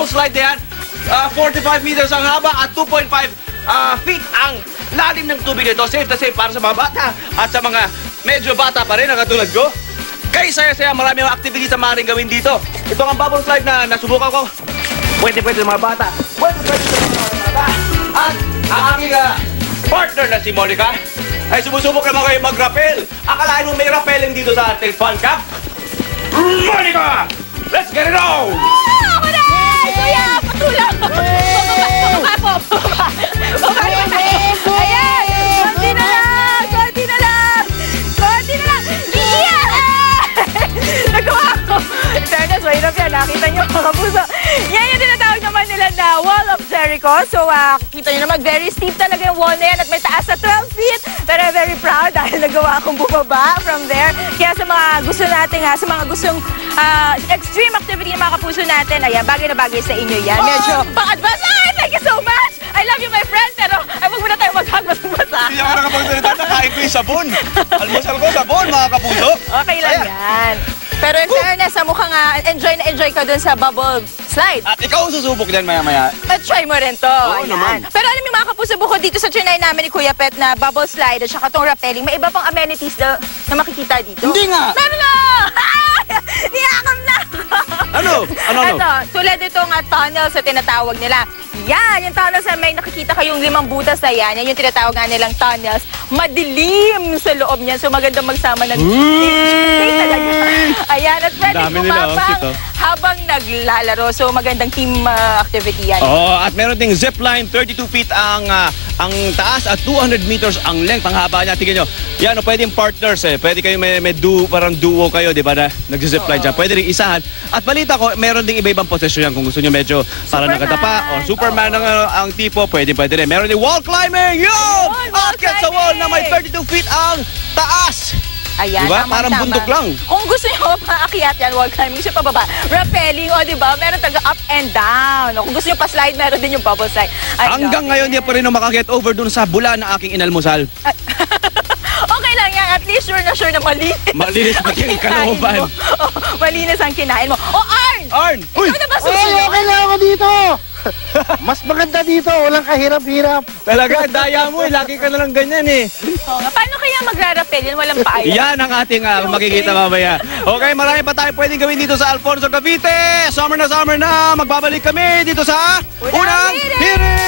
bubble slide na yan. 45 meters ang haba at 2.5 feet ang lalim ng tubig nito. Safe na safe para sa mga bata at sa mga medyo bata pa rin na katulad ko. Kaya saya-saya, marami mga activities na maaaring gawin dito. Ito ang bubble slide na nasubukan ko. Pwede-pwede sa mga bata. Pwede-pwede sa mga bata. At ang aking partner na si Monica ay sumusubok naman kayo mag-rappel. Akalain mo may rappelling dito sa ating fun camp? Monica! Let's get it on! Ako na! Kuya, patulang! Pababa po! Pababa! Ayan! Konti na lang! Konti na lang! Konti na lang! Yeah! Nagawa ko! Fairness, mahirap yan. Nakita niyo mga kapuso. Yan yung tinatawag naman nila na Wall of Jericho. So, kita niyo naman, very steep talaga yung wall na yan at may taas sa 12 feet. Pero I'm very proud dahil nagawa akong bumaba from there. Kaya sa mga gusto natin, sa mga gustong extreme activity ng mga kapuso natin, ayan, bagay na bagay sa inyo yan. Medyo pang-advance. Ay, thank you so much! I love you, my friend. Pero, ay, wag muna tayo maghag-basa. Hindi ako nakapagsalita, nakain ko yung sabon. Almusal ko sabon, mga kapuso. Okay lang yan. Pero in fairness, mukhang enjoy na enjoy ka dun sa bubble slide. At ikaw ang susubok dyan maya-maya. Try mo rin to. Oo naman. Pero alam mo mga kapuso, bukod dito sa trinay namin ni Kuya Pet na bubble slide at saka tong rappelling, may iba pang amenities na makikita dito. Hindi nga. Meron na! Niyakam na! Ano? Ito, tulad itong tunnel sa tinatawag nila. Yan, yung tunnels na may nakikita kayong 5 butas na yan. Yan yung tinatawag nga nilang tunnels. Madilim sa loob niyan. So magandang magsama ng talaga. Ayan, at pwede kumabang habang naglalaro. So magandang team activity yan. Oo, at meron ding zipline, 32 feet ang taas at 200 meters ang length, ang haba niya. Tingnan nyo, yan, pwedeng partners eh. Pwede kayo may parang duo kayo, di ba, na nag-zipline dyan. Pwede rin isahan. At balita ko, meron ding iba-ibang posisyon yan kung gusto nyo medyo para nakadapa. O Superman ang tipo, pwede rin. Meron din wall climbing, yun! Akyat sa wall na may 32 feet ang taas. Ayan, diba? Parang bundok lang. Kung gusto nyo maakyat yan, wall climbing, gusto nyo pababa. Rappelling, o diba? Meron taga up and down. O, kung gusto nyo pa-slide, meron din yung bubble slide. Hanggang ngayon, di pa rin makaget over dun sa bula na aking inalmusal. Okay lang yan. At least sure na malinis. Malinis pati yung kalooban. Malinis ang kinain mo. O, Arn! Arn! Ikaw na ba susunod? Okay lang ako dito! Mas maganda dito, walang kahirap-hirap. Talaga, daya mo eh. Lagi ka na lang ganyan eh. Paano kaya magra-rappel yan? Walang paaya. Yan ang ating makikita mamaya. Okay, marami pa tayong pwedeng gawin dito sa Alfonso, Cavite. Summer na. Magbabalik kami dito sa Unang Hirit!